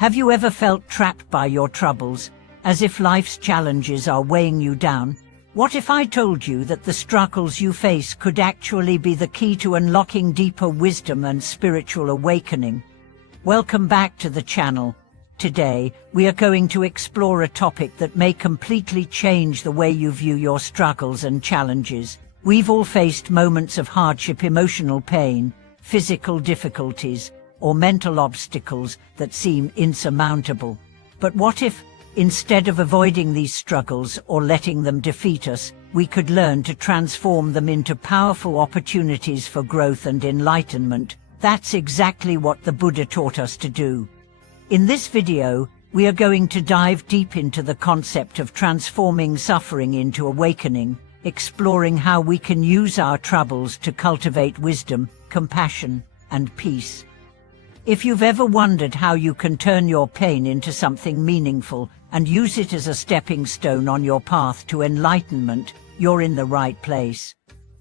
Have you ever felt trapped by your troubles, as if life's challenges are weighing you down? What if I told you that the struggles you face could actually be the key to unlocking deeper wisdom and spiritual awakening? Welcome back to the channel. Today, we are going to explore a topic that may completely change the way you view your struggles and challenges. We've all faced moments of hardship, emotional pain, physical difficulties, or mental obstacles that seem insurmountable. But what if, instead of avoiding these struggles or letting them defeat us, we could learn to transform them into powerful opportunities for growth and enlightenment? That's exactly what the Buddha taught us to do. In this video, we are going to dive deep into the concept of transforming suffering into awakening, exploring how we can use our troubles to cultivate wisdom, compassion, and peace. If you've ever wondered how you can turn your pain into something meaningful and use it as a stepping stone on your path to enlightenment, you're in the right place.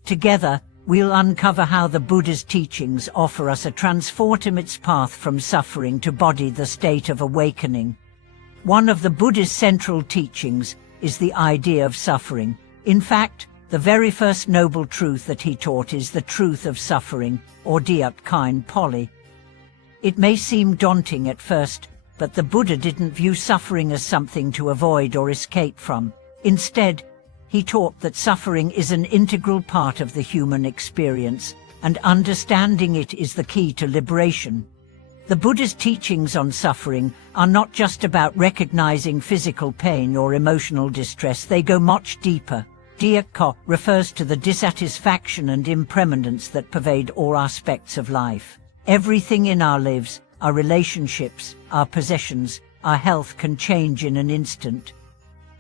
Together, we'll uncover how the Buddha's teachings offer us a transformative path from suffering to Bodhi, the state of awakening. One of the Buddha's central teachings is the idea of suffering. In fact, the very first noble truth that he taught is the truth of suffering, or dispeleevil Pali. It may seem daunting at first, but the Buddha didn't view suffering as something to avoid or escape from. Instead, he taught that suffering is an integral part of the human experience, and understanding it is the key to liberation. The Buddha's teachings on suffering are not just about recognizing physical pain or emotional distress, they go much deeper. Dispeleevil refers to the dissatisfaction and impermanence that pervade all aspects of life. Everything in our lives, our relationships, our possessions, our health can change in an instant.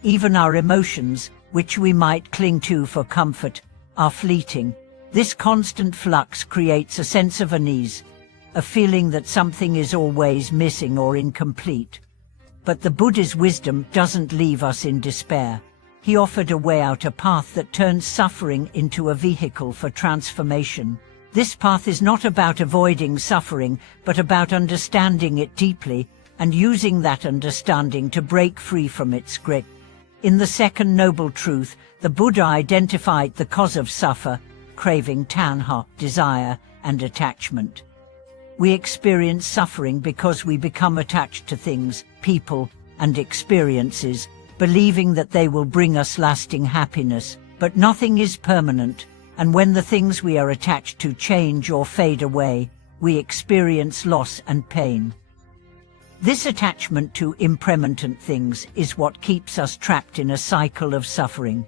Even our emotions, which we might cling to for comfort, are fleeting. This constant flux creates a sense of unease, a feeling that something is always missing or incomplete. But the Buddha's wisdom doesn't leave us in despair. He offered a way out, a path that turns suffering into a vehicle for transformation. This path is not about avoiding suffering, but about understanding it deeply and using that understanding to break free from its grip. In the second noble truth, the Buddha identified the cause of suffer, craving, tanha, desire, and attachment. We experience suffering because we become attached to things, people, and experiences, believing that they will bring us lasting happiness. But nothing is permanent, and when the things we are attached to change or fade away, we experience loss and pain. This attachment to impermanent things is what keeps us trapped in a cycle of suffering.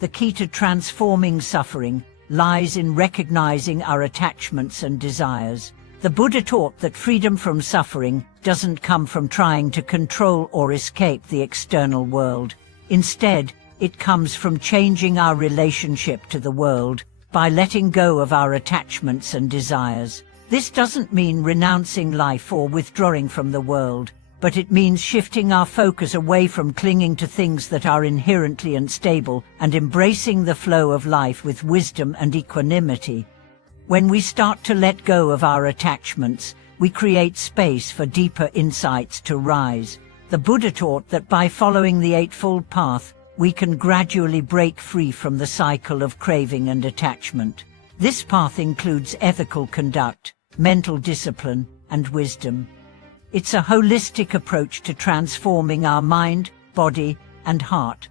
The key to transforming suffering lies in recognizing our attachments and desires. The Buddha taught that freedom from suffering doesn't come from trying to control or escape the external world. Instead, it comes from changing our relationship to the world by letting go of our attachments and desires. This doesn't mean renouncing life or withdrawing from the world, but it means shifting our focus away from clinging to things that are inherently unstable and embracing the flow of life with wisdom and equanimity. When we start to let go of our attachments, we create space for deeper insights to rise. The Buddha taught that by following the Eightfold Path, we can gradually break free from the cycle of craving and attachment. This path includes ethical conduct, mental discipline, and wisdom. It's a holistic approach to transforming our mind, body, and heart.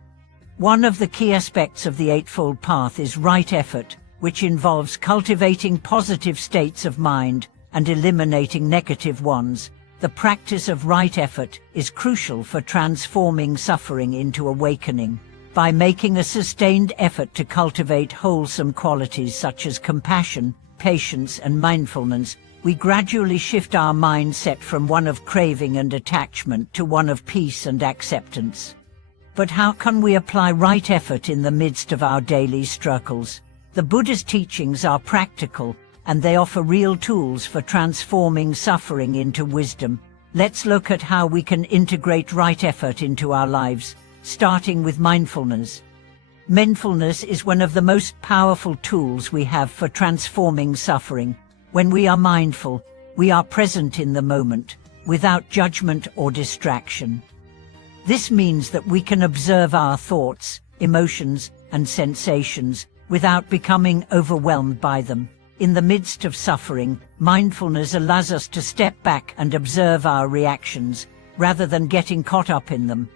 One of the key aspects of the Eightfold Path is right effort, which involves cultivating positive states of mind and eliminating negative ones. The practice of right effort is crucial for transforming suffering into awakening. By making a sustained effort to cultivate wholesome qualities such as compassion, patience, and mindfulness, we gradually shift our mindset from one of craving and attachment to one of peace and acceptance. But how can we apply right effort in the midst of our daily struggles? The Buddha's teachings are practical, and they offer real tools for transforming suffering into wisdom. Let's look at how we can integrate right effort into our lives, starting with mindfulness. Mindfulness is one of the most powerful tools we have for transforming suffering. When we are mindful, we are present in the moment, without judgment or distraction. This means that we can observe our thoughts, emotions, and sensations without becoming overwhelmed by them. In the midst of suffering, mindfulness allows us to step back and observe our reactions, rather than getting caught up in them.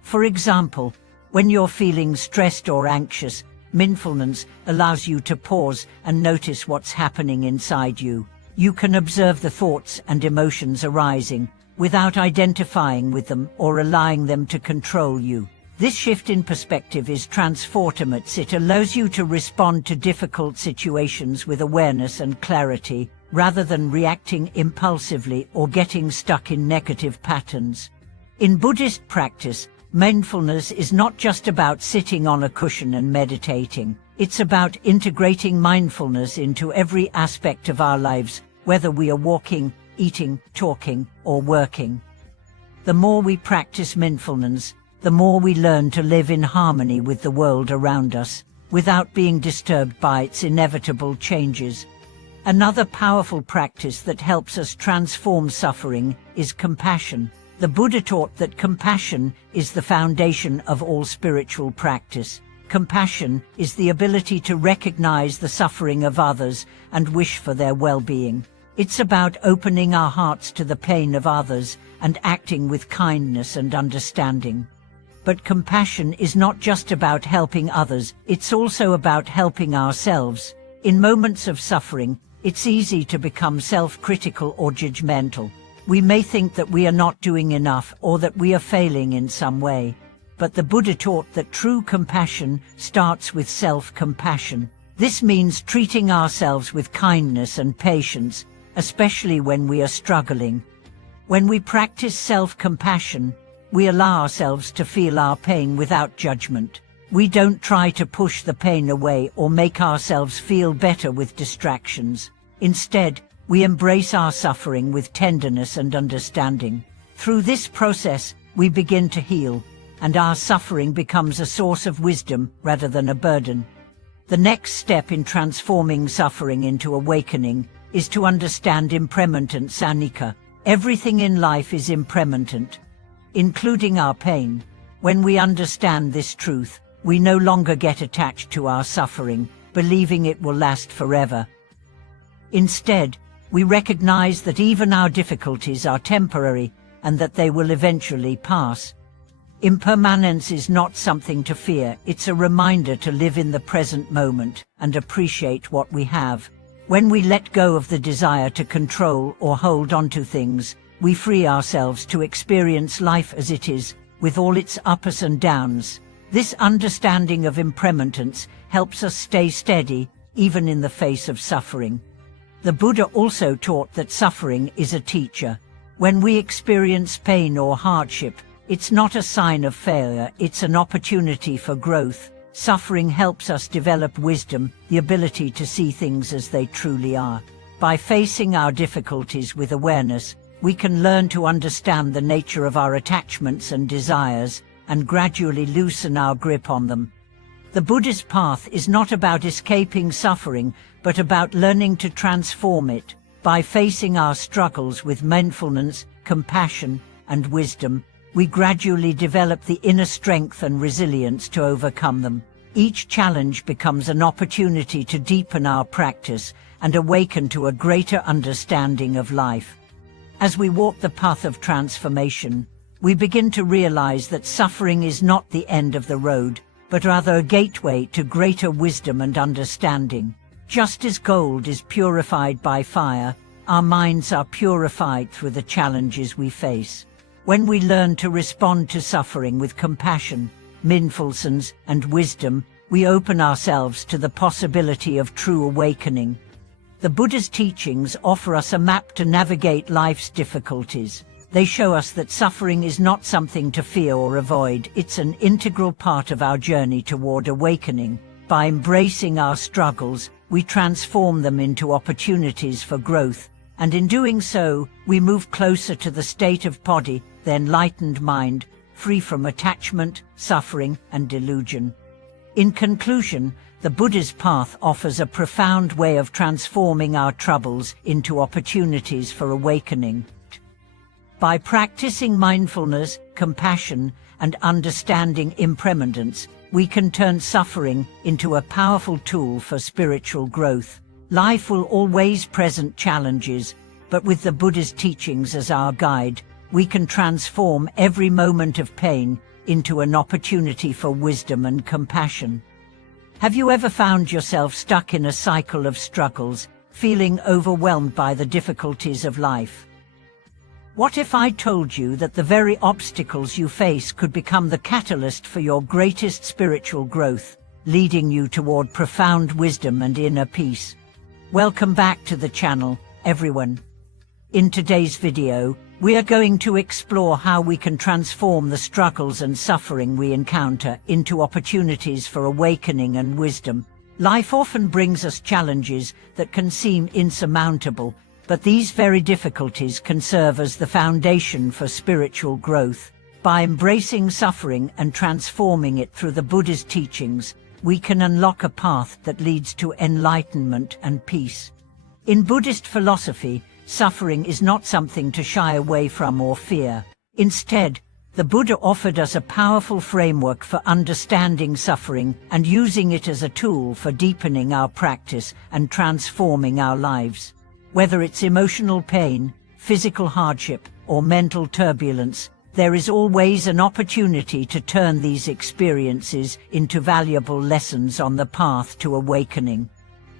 For example, when you're feeling stressed or anxious, mindfulness allows you to pause and notice what's happening inside you. You can observe the thoughts and emotions arising, without identifying with them or allowing them to control you. This shift in perspective is transformative. It allows you to respond to difficult situations with awareness and clarity, rather than reacting impulsively or getting stuck in negative patterns. In Buddhist practice, mindfulness is not just about sitting on a cushion and meditating. It's about integrating mindfulness into every aspect of our lives, whether we are walking, eating, talking, or working. The more we practice mindfulness, the more we learn to live in harmony with the world around us, without being disturbed by its inevitable changes. Another powerful practice that helps us transform suffering is compassion. The Buddha taught that compassion is the foundation of all spiritual practice. Compassion is the ability to recognize the suffering of others and wish for their well-being. It's about opening our hearts to the pain of others and acting with kindness and understanding. But compassion is not just about helping others, it's also about helping ourselves. In moments of suffering, it's easy to become self-critical or judgmental. We may think that we are not doing enough or that we are failing in some way. But the Buddha taught that true compassion starts with self-compassion. This means treating ourselves with kindness and patience, especially when we are struggling. When we practice self-compassion, we allow ourselves to feel our pain without judgment. We don't try to push the pain away or make ourselves feel better with distractions. Instead, we embrace our suffering with tenderness and understanding. Through this process, we begin to heal, and our suffering becomes a source of wisdom rather than a burden. The next step in transforming suffering into awakening is to understand impermanence anicca. Everything in life is impermanent, including our pain. When we understand this truth, we no longer get attached to our suffering, believing it will last forever. Instead, we recognize that even our difficulties are temporary and that they will eventually pass. Impermanence is not something to fear, it's a reminder to live in the present moment and appreciate what we have. When we let go of the desire to control or hold on to things, we free ourselves to experience life as it is, with all its ups and downs. This understanding of impermanence helps us stay steady, even in the face of suffering. The Buddha also taught that suffering is a teacher. When we experience pain or hardship, it's not a sign of failure, it's an opportunity for growth. Suffering helps us develop wisdom, the ability to see things as they truly are. By facing our difficulties with awareness, we can learn to understand the nature of our attachments and desires, and gradually loosen our grip on them. The Buddhist path is not about escaping suffering, but about learning to transform it. By facing our struggles with mindfulness, compassion, and wisdom, we gradually develop the inner strength and resilience to overcome them. Each challenge becomes an opportunity to deepen our practice and awaken to a greater understanding of life. As we walk the path of transformation, we begin to realize that suffering is not the end of the road, but rather a gateway to greater wisdom and understanding. Just as gold is purified by fire, our minds are purified through the challenges we face. When we learn to respond to suffering with compassion, mindfulness, and wisdom, we open ourselves to the possibility of true awakening. The Buddha's teachings offer us a map to navigate life's difficulties. They show us that suffering is not something to fear or avoid, it's an integral part of our journey toward awakening. By embracing our struggles, we transform them into opportunities for growth, and in doing so, we move closer to the state of Bodhi, the enlightened mind, free from attachment, suffering, and delusion. In conclusion, the Buddha's path offers a profound way of transforming our troubles into opportunities for awakening. By practicing mindfulness, compassion, and understanding impermanence, we can turn suffering into a powerful tool for spiritual growth. Life will always present challenges, but with the Buddha's teachings as our guide, we can transform every moment of pain into an opportunity for wisdom and compassion. Have you ever found yourself stuck in a cycle of struggles, feeling overwhelmed by the difficulties of life? What if I told you that the very obstacles you face could become the catalyst for your greatest spiritual growth, leading you toward profound wisdom and inner peace? Welcome back to the channel, everyone. In today's video, we are going to explore how we can transform the struggles and suffering we encounter into opportunities for awakening and wisdom. Life often brings us challenges that can seem insurmountable, but these very difficulties can serve as the foundation for spiritual growth. By embracing suffering and transforming it through the Buddha's teachings, we can unlock a path that leads to enlightenment and peace. In Buddhist philosophy, suffering is not something to shy away from or fear. Instead, the Buddha offered us a powerful framework for understanding suffering and using it as a tool for deepening our practice and transforming our lives. Whether it's emotional pain, physical hardship, or mental turbulence, there is always an opportunity to turn these experiences into valuable lessons on the path to awakening.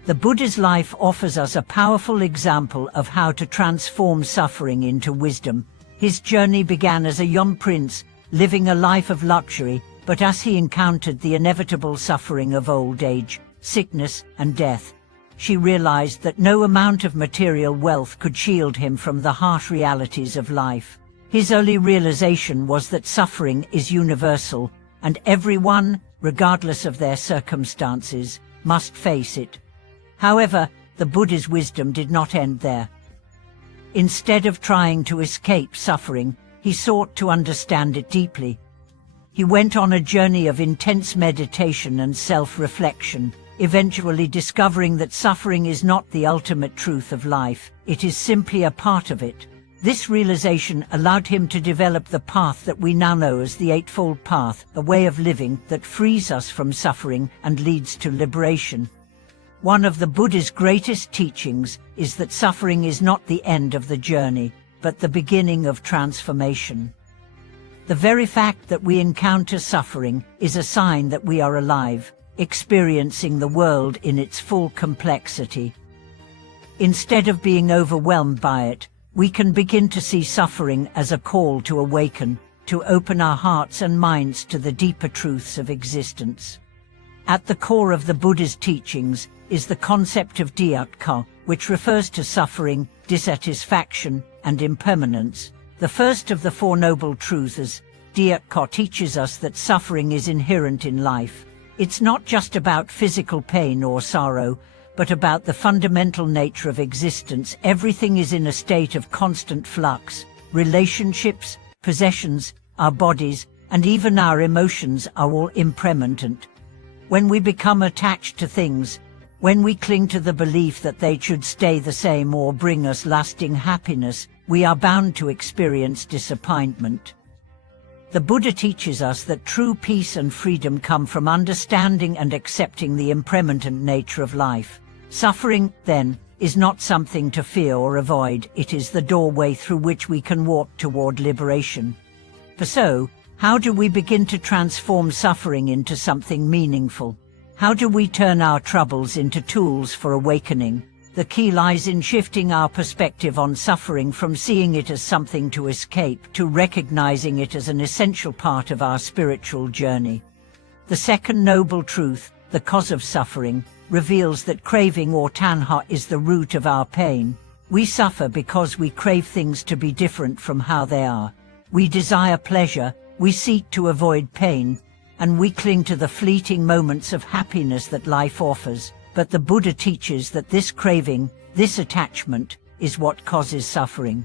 The Buddha's life offers us a powerful example of how to transform suffering into wisdom. His journey began as a young prince, living a life of luxury, but as he encountered the inevitable suffering of old age, sickness, and death, he realized that no amount of material wealth could shield him from the harsh realities of life. His early realization was that suffering is universal, and everyone, regardless of their circumstances, must face it. However, the Buddha's wisdom did not end there. Instead of trying to escape suffering, he sought to understand it deeply. He went on a journey of intense meditation and self-reflection, eventually discovering that suffering is not the ultimate truth of life, it is simply a part of it. This realization allowed him to develop the path that we now know as the Eightfold Path, a way of living that frees us from suffering and leads to liberation. One of the Buddha's greatest teachings is that suffering is not the end of the journey, but the beginning of transformation. The very fact that we encounter suffering is a sign that we are alive, experiencing the world in its full complexity. Instead of being overwhelmed by it, we can begin to see suffering as a call to awaken, to open our hearts and minds to the deeper truths of existence. At the core of the Buddha's teachings is the concept of dukkha, which refers to suffering, dissatisfaction, and impermanence. The first of the Four Noble Truths, dukkha, teaches us that suffering is inherent in life. It's not just about physical pain or sorrow, but about the fundamental nature of existence. Everything is in a state of constant flux. Relationships, possessions, our bodies, and even our emotions are all impermanent. When we become attached to things, when we cling to the belief that they should stay the same or bring us lasting happiness, we are bound to experience disappointment. The Buddha teaches us that true peace and freedom come from understanding and accepting the impermanent nature of life. Suffering, then, is not something to fear or avoid, it is the doorway through which we can walk toward liberation. So, how do we begin to transform suffering into something meaningful? How do we turn our troubles into tools for awakening? The key lies in shifting our perspective on suffering from seeing it as something to escape to recognizing it as an essential part of our spiritual journey. The second noble truth, the cause of suffering, reveals that craving or tanha is the root of our pain. We suffer because we crave things to be different from how they are. We desire pleasure, we seek to avoid pain, and we cling to the fleeting moments of happiness that life offers. But the Buddha teaches that this craving, this attachment, is what causes suffering.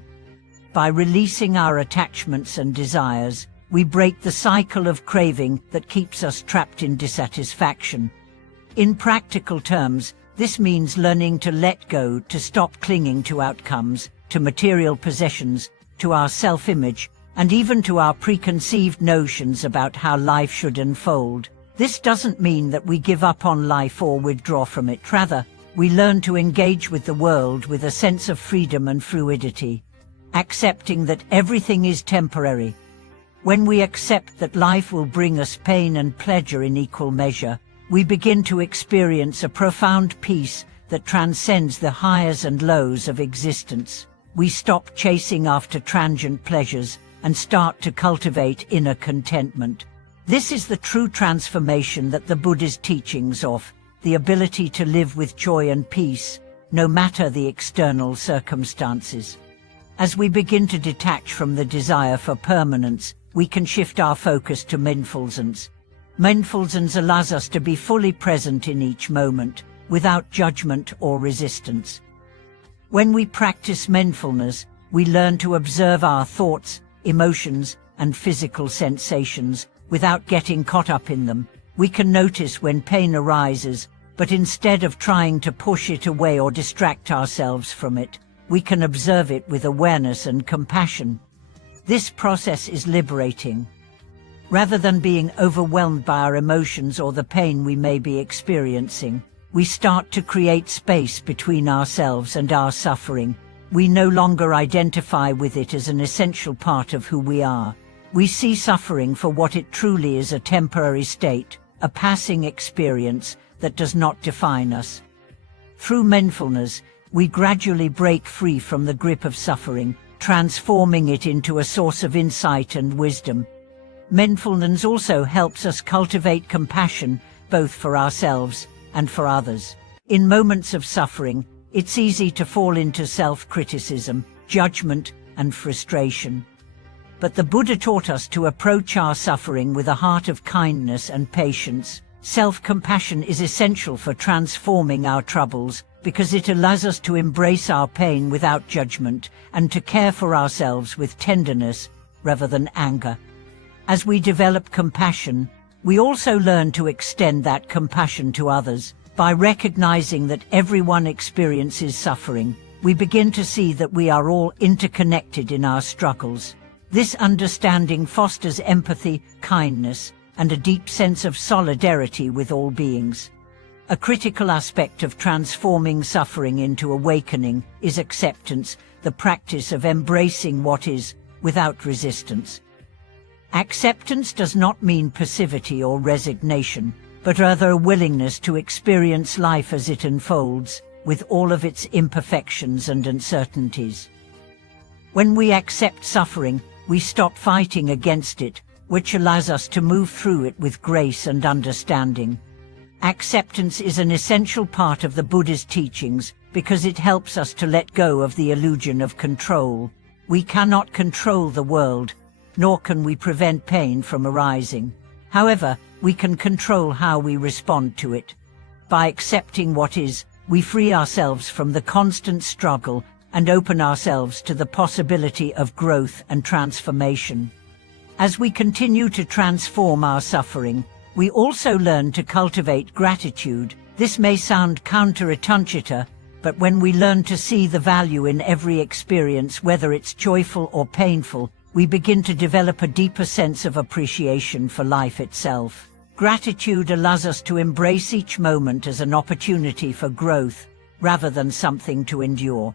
By releasing our attachments and desires, we break the cycle of craving that keeps us trapped in dissatisfaction. In practical terms, this means learning to let go, to stop clinging to outcomes, to material possessions, to our self-image, and even to our preconceived notions about how life should unfold. This doesn't mean that we give up on life or withdraw from it. Rather, we learn to engage with the world with a sense of freedom and fluidity, accepting that everything is temporary. When we accept that life will bring us pain and pleasure in equal measure, we begin to experience a profound peace that transcends the highs and lows of existence. We stop chasing after transient pleasures and start to cultivate inner contentment. This is the true transformation that the Buddha's teachings of, the ability to live with joy and peace, no matter the external circumstances. As we begin to detach from the desire for permanence, we can shift our focus to mindfulness. Mindfulness allows us to be fully present in each moment, without judgment or resistance. When we practice mindfulness, we learn to observe our thoughts, emotions, and physical sensations without getting caught up in them. We can notice when pain arises, but instead of trying to push it away or distract ourselves from it, we can observe it with awareness and compassion. This process is liberating. Rather than being overwhelmed by our emotions or the pain we may be experiencing, we start to create space between ourselves and our suffering. We no longer identify with it as an essential part of who we are. We see suffering for what it truly is: a temporary state, a passing experience that does not define us. Through mindfulness, we gradually break free from the grip of suffering, transforming it into a source of insight and wisdom. Mindfulness also helps us cultivate compassion, both for ourselves and for others. In moments of suffering, it's easy to fall into self-criticism, judgment, and frustration. But the Buddha taught us to approach our suffering with a heart of kindness and patience. Self-compassion is essential for transforming our troubles, because it allows us to embrace our pain without judgment and to care for ourselves with tenderness rather than anger. As we develop compassion, we also learn to extend that compassion to others. By recognizing that everyone experiences suffering, we begin to see that we are all interconnected in our struggles. This understanding fosters empathy, kindness, and a deep sense of solidarity with all beings. A critical aspect of transforming suffering into awakening is acceptance, the practice of embracing what is, without resistance. Acceptance does not mean passivity or resignation, but rather a willingness to experience life as it unfolds, with all of its imperfections and uncertainties. When we accept suffering, we stop fighting against it, which allows us to move through it with grace and understanding. Acceptance is an essential part of the Buddha's teachings because it helps us to let go of the illusion of control. We cannot control the world, nor can we prevent pain from arising. However, we can control how we respond to it. By accepting what is, we free ourselves from the constant struggle and open ourselves to the possibility of growth and transformation. As we continue to transform our suffering, we also learn to cultivate gratitude. This may sound counterintuitive, but when we learn to see the value in every experience, whether it's joyful or painful, we begin to develop a deeper sense of appreciation for life itself. Gratitude allows us to embrace each moment as an opportunity for growth, rather than something to endure.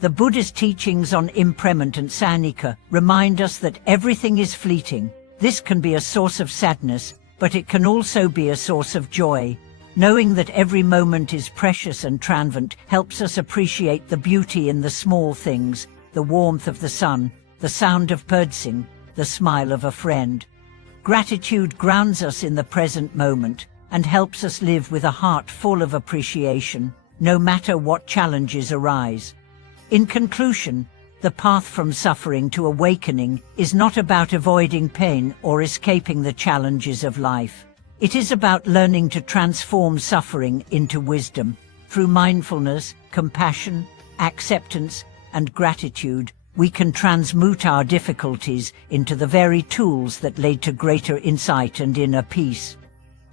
The Buddha's teachings on impermanence and anicca remind us that everything is fleeting. This can be a source of sadness, but it can also be a source of joy. Knowing that every moment is precious and transient helps us appreciate the beauty in the small things, the warmth of the sun, the sound of birds sing, the smile of a friend. Gratitude grounds us in the present moment and helps us live with a heart full of appreciation, no matter what challenges arise. In conclusion, the path from suffering to awakening is not about avoiding pain or escaping the challenges of life. It is about learning to transform suffering into wisdom. Through mindfulness, compassion, acceptance, and gratitude, we can transmute our difficulties into the very tools that lead to greater insight and inner peace.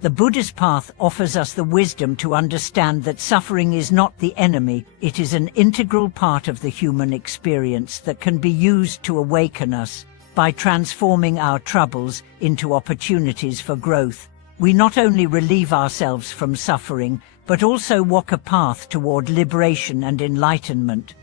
The Buddhist path offers us the wisdom to understand that suffering is not the enemy, it is an integral part of the human experience that can be used to awaken us. By transforming our troubles into opportunities for growth, we not only relieve ourselves from suffering, but also walk a path toward liberation and enlightenment.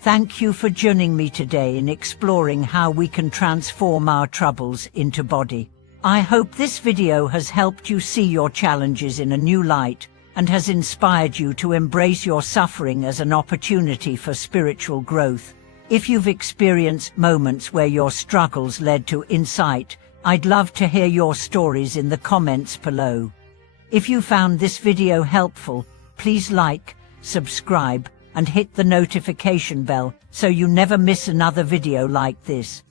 Thank you for joining me today in exploring how we can transform our troubles into Bodhi. I hope this video has helped you see your challenges in a new light and has inspired you to embrace your suffering as an opportunity for spiritual growth. If you've experienced moments where your struggles led to insight, I'd love to hear your stories in the comments below. If you found this video helpful, please like, subscribe, and hit the notification bell so you never miss another video like this.